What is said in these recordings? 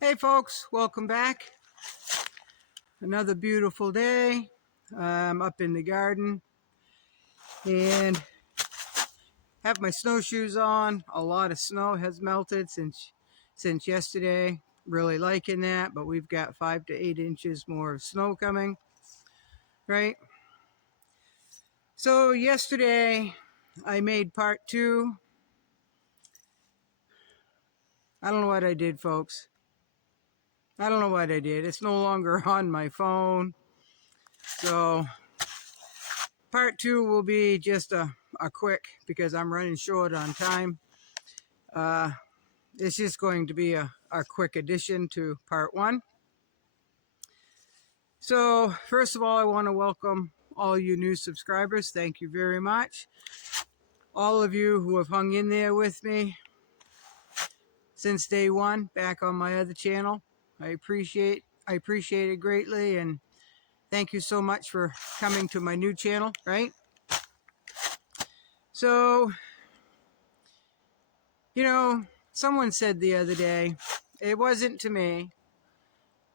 Hey folks, welcome back. Another beautiful day. I'm up in the garden and have my snowshoes on. A lot of snow has melted since yesterday. Really liking that, but we've got 5 to 8 inches more of snow coming, right? So yesterday I made part 2. I don't know what I did, folks. I don't know what I did. It's no longer on my phone. So part 2 will be just a quick, because I'm running short on time. It's just going to be a quick addition to part 1. So first of all, I want to welcome all you new subscribers. Thank you very much. All of you who have hung in there with me since day 1 back on my other channel. I appreciate it greatly, and thank you so much for coming to my new channel, right? So, you know, someone said the other day, it wasn't to me,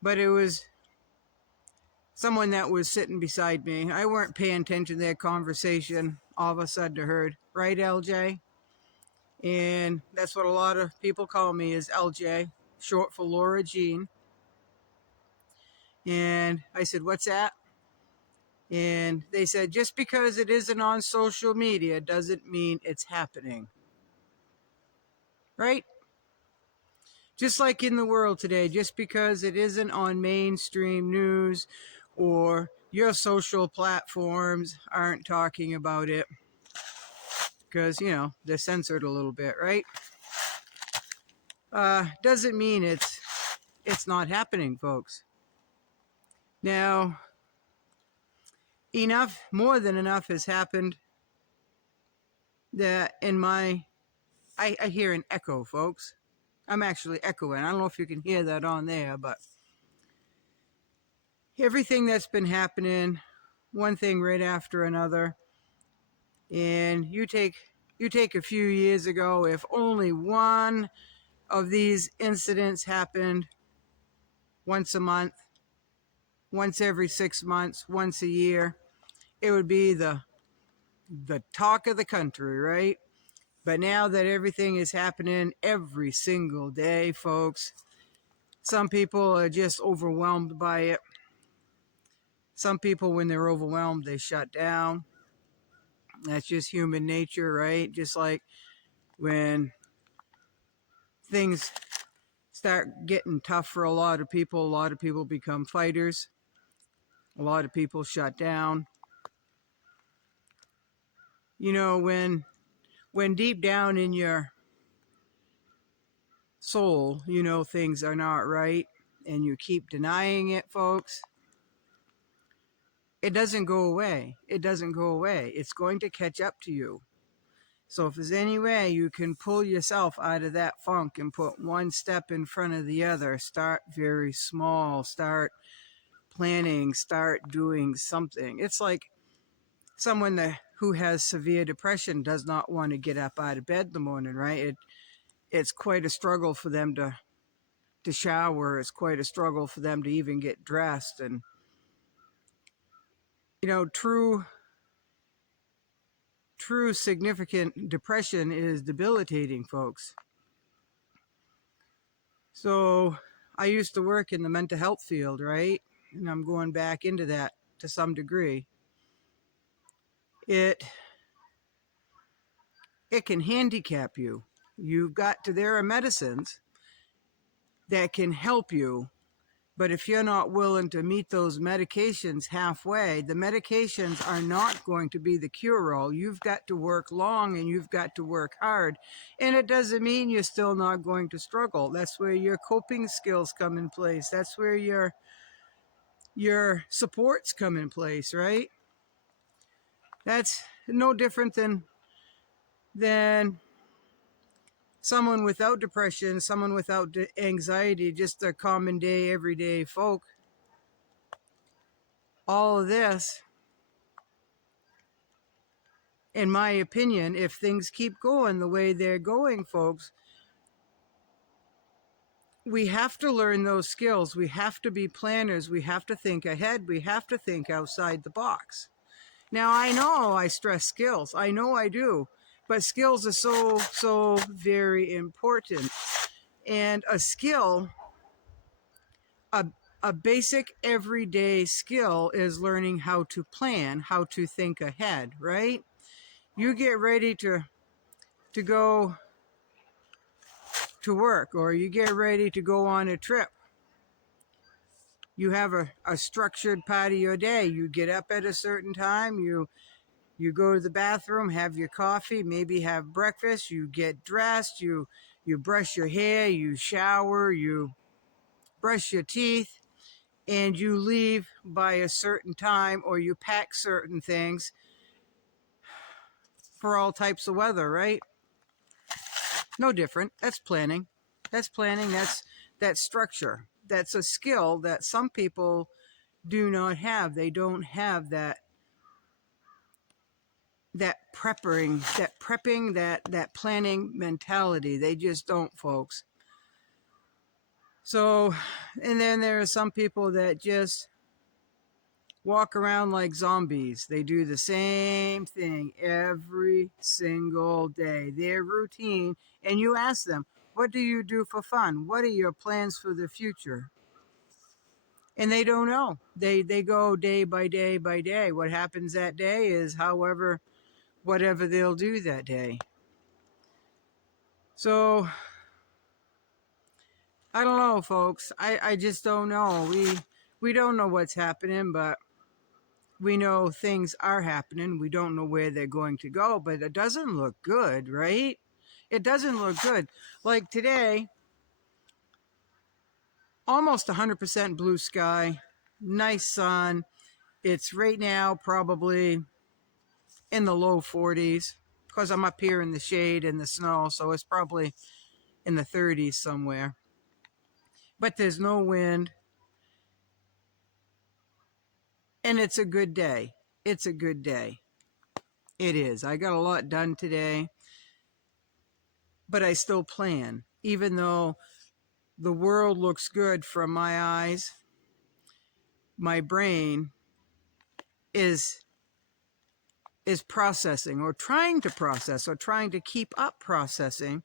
but it was someone that was sitting beside me. I weren't paying attention to their conversation. All of a sudden I heard, right, LJ? And that's what a lot of people call me, is LJ, short for Laura Jean. And I said, what's that? And they said, just because it isn't on social media doesn't mean it's happening. Right? Just like in the world today, just because it isn't on mainstream news or your social platforms aren't talking about it, because, you know, they're censored a little bit, right? Doesn't mean it's not happening, folks. Now, more than enough has happened that I hear an echo, folks. I'm actually echoing. I don't know if you can hear that on there, but everything that's been happening, one thing right after another. And you take a few years ago, if only one of these incidents happened once a month, once every 6 months, once a year, it would be the talk of the country, right? But now that everything is happening every single day, folks, some people are just overwhelmed by it. Some people, when they're overwhelmed, they shut down. That's just human nature, right? Just like when things start getting tough for a lot of people become fighters. A lot of people shut down. You know, when deep down in your soul, you know things are not right, and you keep denying it, folks, it doesn't go away. It doesn't go away. It's going to catch up to you. So if there's any way you can pull yourself out of that funk and put one step in front of the other, start very small, start planning, start doing something. It's like someone who has severe depression does not want to get up out of bed in the morning, right? It's quite a struggle for them to shower. It's quite a struggle for them to even get dressed. And, you know, true significant depression is debilitating, folks. So I used to work in the mental health field, right? And I'm going back into that to some degree. It can handicap you. There are medicines that can help you, but if you're not willing to meet those medications halfway, the medications are not going to be the cure-all. You've got to work long and you've got to work hard. And it doesn't mean you're still not going to struggle. That's where your coping skills come in place. That's where your supports come in place, right? That's no different than someone without depression, someone without anxiety, just a common day, everyday folk. All of this, in my opinion, if things keep going the way they're going, folks, we have to learn those skills. We have to be planners. We have to think ahead. We have to think outside the box. Now, I know I stress skills. I know I do. But skills are so very important. And a skill, a basic everyday skill is learning how to plan, how to think ahead, right? You get ready to go to work, or you get ready to go on a trip. You have a structured part of your day. You get up at a certain time, you go to the bathroom, have your coffee, maybe have breakfast, you get dressed, you brush your hair, you shower, you brush your teeth, and you leave by a certain time, or you pack certain things for all types of weather, right? No different. That's planning. That's planning. That's structure. That's a skill that some people do not have. They don't have that prepping, that planning mentality. They just don't, folks. So, and then there are some people that just walk around like zombies. They do the same thing every single day. Their routine. And you ask them, what do you do for fun? What are your plans for the future? And they don't know. They go day by day by day. What happens that day is whatever they'll do that day. So, I don't know, folks. I just don't know. We don't know what's happening, but we know things are happening. We don't know where they're going to go, but it doesn't look good, right? It doesn't look good. Like today, almost 100% blue sky, nice sun. It's right now probably in the low 40s because I'm up here in the shade and the snow, so it's probably in the 30s somewhere. But there's no wind. And it's a good day. It's a good day. It is. I got a lot done today, but I still plan. Even though the world looks good from my eyes, my brain is processing, or trying to process, or trying to keep up processing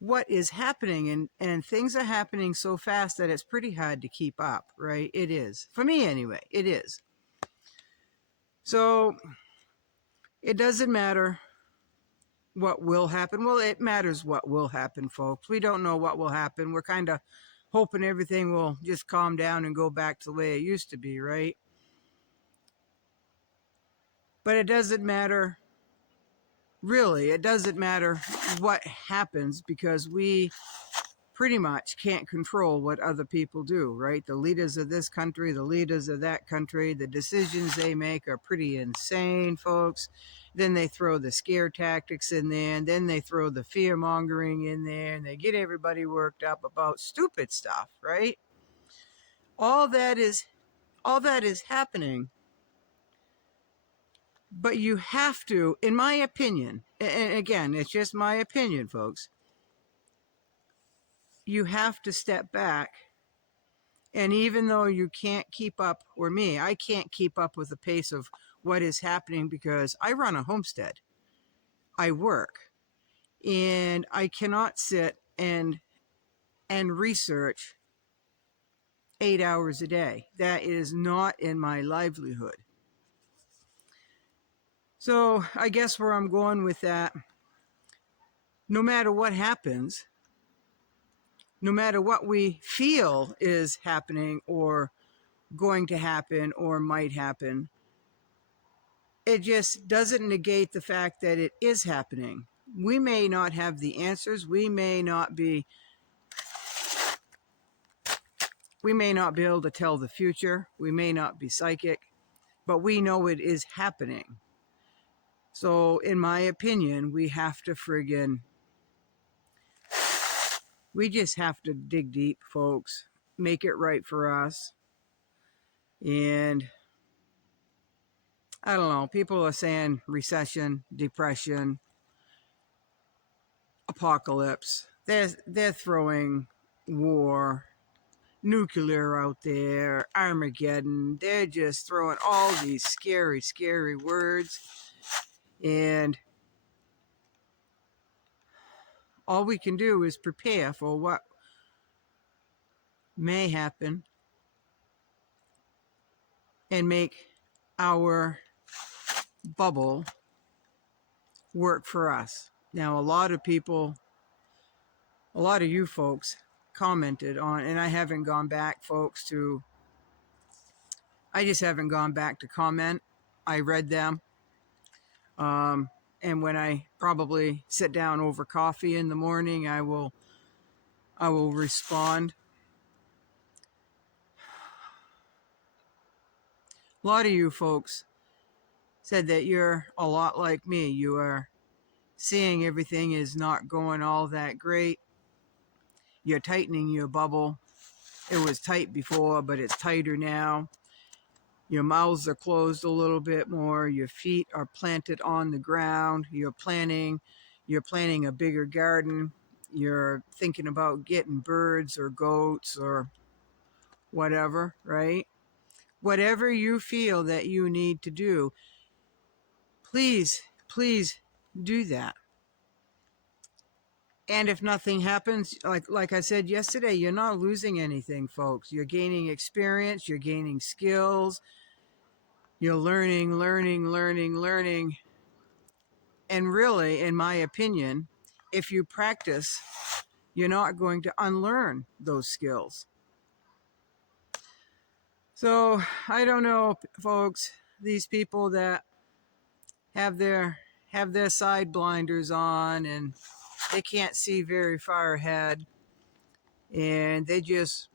what is happening. And things are happening so fast that it's pretty hard to keep up, right? It is. For me anyway, it is. So it doesn't matter what will happen. Well, it matters what will happen, folks. We don't know what will happen. We're kind of hoping everything will just calm down and go back to the way it used to be, right? But it doesn't matter. Really, it doesn't matter what happens, because we pretty much can't control what other people do, right? The leaders of this country, the leaders of that country, the decisions they make are pretty insane, folks. Then they throw the scare tactics in there, and then they throw the fear mongering in there, and they get everybody worked up about stupid stuff, right? All that is happening. But you have to, in my opinion, and again, it's just my opinion, folks, you have to step back. And even though you can't keep up, or me, I can't keep up with the pace of what is happening, because I run a homestead. I work. And I cannot sit and research 8 hours a day. That is not in my livelihood. So I guess where I'm going with that, no matter what happens, no matter what we feel is happening or going to happen or might happen, it just doesn't negate the fact that it is happening. We may not have the answers. We may not be able to tell the future. We may not be psychic, but we know it is happening. So in my opinion, we have to we just have to dig deep, folks. Make it right for us. And I don't know, people are saying recession, depression, apocalypse. They're throwing war, nuclear out there, Armageddon. They're just throwing all these scary, scary words. And all we can do is prepare for what may happen and make our bubble work for us. Now, a lot of you folks commented on, and I haven't gone back, folks, I just haven't gone back to comment. I read them. And when I probably sit down over coffee in the morning, I will respond. A lot of you folks said that you're a lot like me. You are seeing everything is not going all that great. You're tightening your bubble. It was tight before, but it's tighter now. Your mouths are closed a little bit more. Your feet are planted on the ground. You're planning a bigger garden. You're thinking about getting birds or goats or whatever, right? Whatever you feel that you need to do, please do that. And if nothing happens, like I said yesterday, you're not losing anything, folks. You're gaining experience, you're gaining skills, you're learning. And really, in my opinion, if you practice, you're not going to unlearn those skills. So I don't know, folks, these people that have their side blinders on and they can't see very far ahead, and they just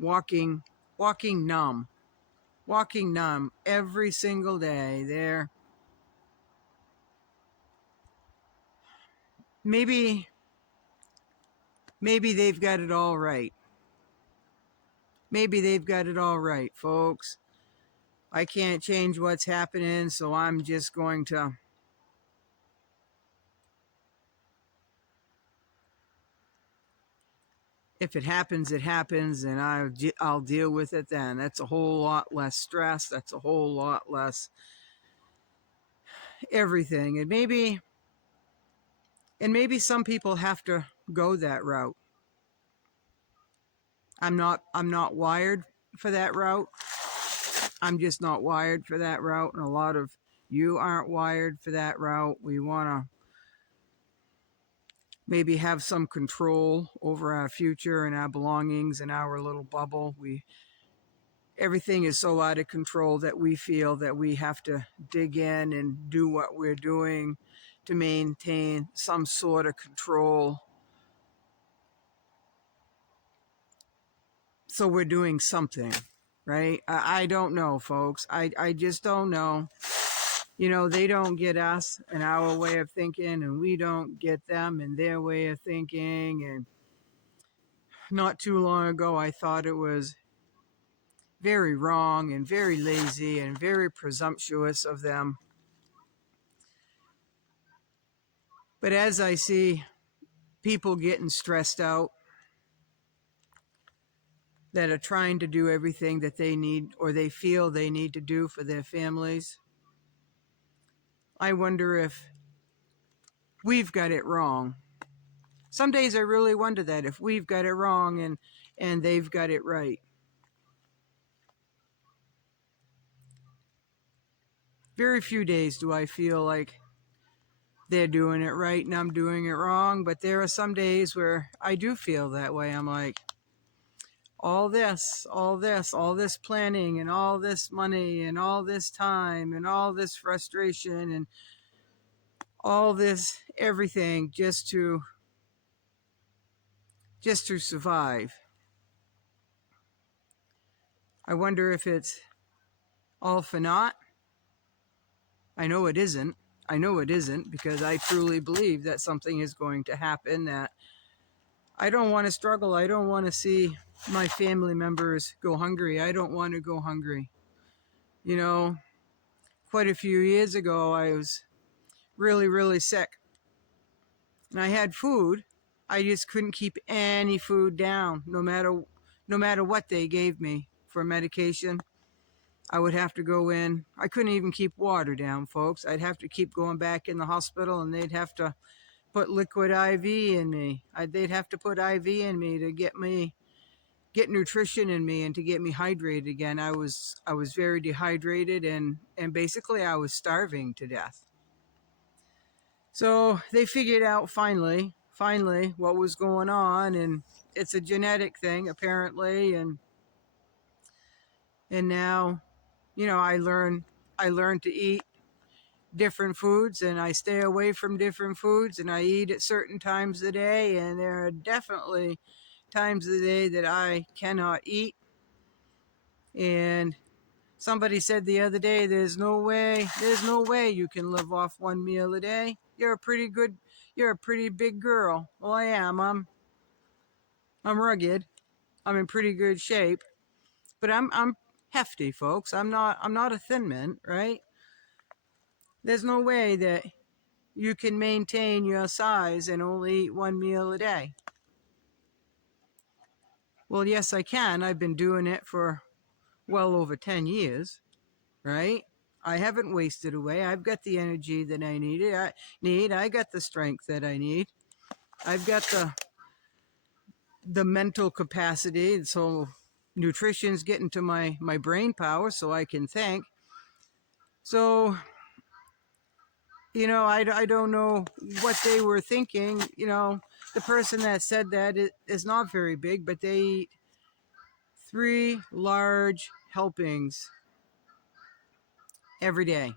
walking numb every single day. They're maybe they've got it all right. Maybe they've got it all right, folks. I can't change what's happening, so I'm just going to if it happens, it happens, and I'll deal with it then. That's a whole lot less stress. That's a whole lot less everything. And maybe some people have to go that route. I'm not wired for that route. I'm just not wired for that route, and a lot of you aren't wired for that route. We want to maybe have some control over our future and our belongings and our little bubble. Everything is so out of control that we feel that we have to dig in and do what we're doing to maintain some sort of control. So we're doing something, right? I don't know, folks. I just don't know. You know, they don't get us and our way of thinking, and we don't get them and their way of thinking. And not too long ago, I thought it was very wrong and very lazy and very presumptuous of them. But as I see people getting stressed out that are trying to do everything that they need or they feel they need to do for their families, I wonder if we've got it wrong. Some days I really wonder that, if we've got it wrong and they've got it right. Very few days do I feel like they're doing it right and I'm doing it wrong, but there are some days where I do feel that way. I'm like, all this planning and all this money and all this time and all this frustration and all this everything just to survive. I wonder if it's all for naught. I know it isn't. Because I truly believe that something is going to happen, that I don't want to struggle. I don't want to see my family members go hungry. I don't want to go hungry. You know, quite a few years ago, I was really, really sick. And I had food. I just couldn't keep any food down, no matter what they gave me for medication. I would have to go in. I couldn't even keep water down, folks. I'd have to keep going back in the hospital, and they'd have to put liquid IV in me. They'd have to put IV in me to get nutrition in me and to get me hydrated again. I was very dehydrated, and basically I was starving to death. So they figured out finally what was going on, and it's a genetic thing apparently, and now, you know, I learned to eat different foods, and I stay away from different foods, and I eat at certain times of the day, and there are definitely times of the day that I cannot eat. And somebody said the other day, there's no way you can live off one meal a day. You're a pretty big girl. Well, I am. I'm rugged. I'm in pretty good shape, but I'm hefty, folks. I'm not a thin mint, right? There's no way that you can maintain your size and only eat one meal a day. Well, yes, I can. I've been doing it for well over 10 years, right? I haven't wasted away. I've got the energy that I need. I got the strength that I need. I've got the mental capacity. So nutrition's getting to my brain power so I can think. So, you know, I don't know what they were thinking. You know, the person that said that is not very big, but they eat 3 large helpings every day.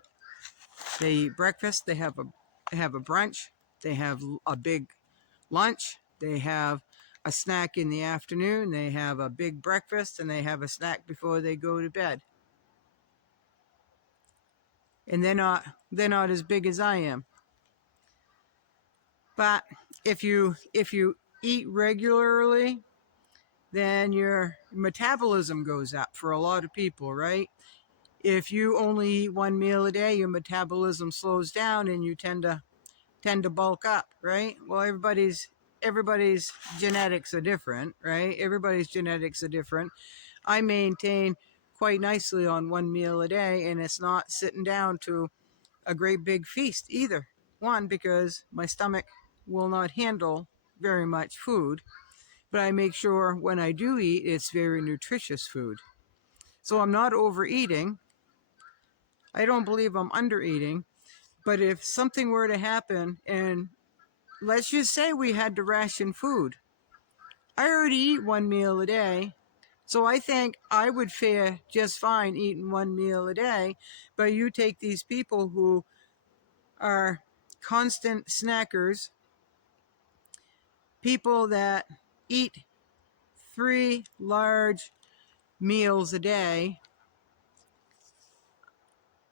They eat breakfast, they have a brunch, they have a big lunch, they have a snack in the afternoon, they have a big breakfast, and they have a snack before they go to bed. And they're not as big as I am. But if you eat regularly, then your metabolism goes up for a lot of people, right? If you only eat one meal a day, your metabolism slows down and you tend to bulk up, right? Well, everybody's genetics are different, right? Everybody's genetics are different. I maintain quite nicely on one meal a day, and it's not sitting down to a great big feast either. One, because my stomach will not handle very much food, but I make sure when I do eat, it's very nutritious food. So I'm not overeating. I don't believe I'm undereating. But if something were to happen, and let's just say we had to ration food, I already eat one meal a day, so I think I would fare just fine eating one meal a day. But you take these people who are constant snackers, people that eat 3 large meals a day,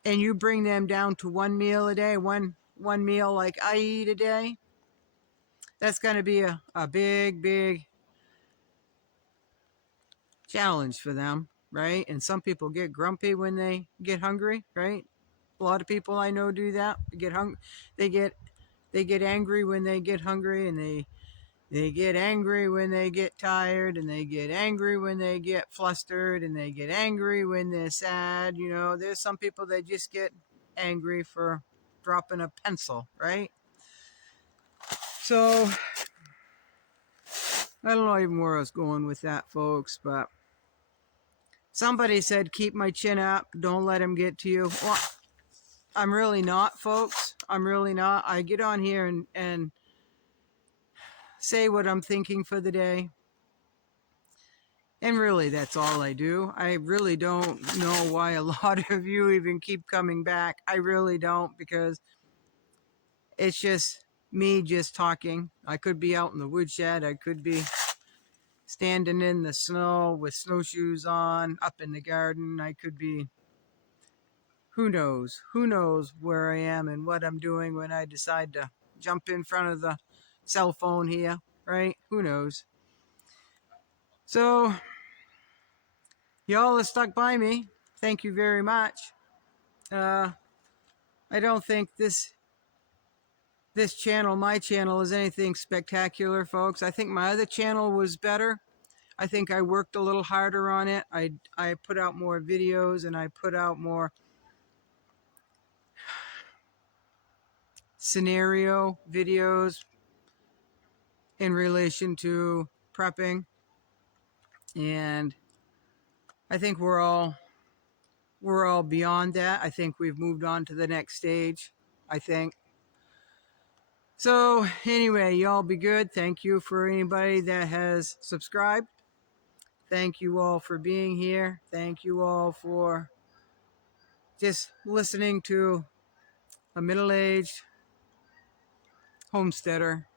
and you bring them down to one meal a day, one meal like I eat a day, that's going to be a big challenge for them, right? And some people get grumpy when they get hungry, right? A lot of people I know do that. They get angry when they get hungry, and they get angry when they get tired, and they get angry when they get flustered, and they get angry when they're sad. You know, there's some people that just get angry for dropping a pencil, right? So I don't know even where I was going with that, folks, but somebody said, keep my chin up, don't let him get to you. Well, I'm really not, folks. I'm really not. I get on here and say what I'm thinking for the day. And really, that's all I do. I really don't know why a lot of you even keep coming back. I really don't, because it's just me just talking. I could be out in the woodshed. I could be standing in the snow with snowshoes on, up in the garden. I could be, who knows where I am and what I'm doing when I decide to jump in front of the cell phone here, right? Who knows? So, y'all have stuck by me. Thank you very much. I don't think this this channel, my channel, is anything spectacular, folks. I think my other channel was better. I think I worked a little harder on it. I put out more videos and I put out more scenario videos in relation to prepping. And I think we're all beyond that. I think we've moved on to the next stage, I think. So anyway, y'all be good. Thank you for anybody that has subscribed. Thank you all for being here. Thank you all for just listening to a middle-aged homesteader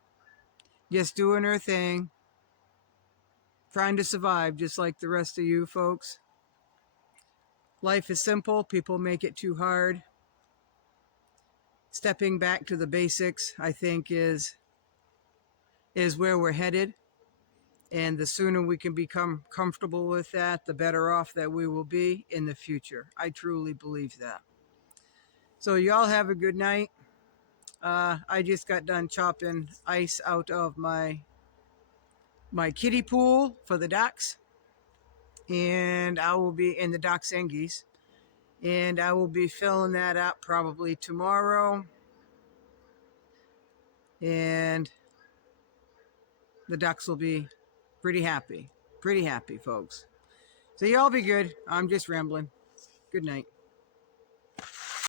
just doing her thing, trying to survive just like the rest of you folks. Life is simple. People make it too hard. Stepping back to the basics, I think, is where we're headed. And the sooner we can become comfortable with that, the better off that we will be in the future. I truly believe that. So y'all have a good night. I just got done chopping ice out of my kiddie pool for the ducks. And I will be in the ducks and geese. And I will be filling that up probably tomorrow. And the ducks will be pretty happy, folks. So y'all be good. I'm just rambling. Good night.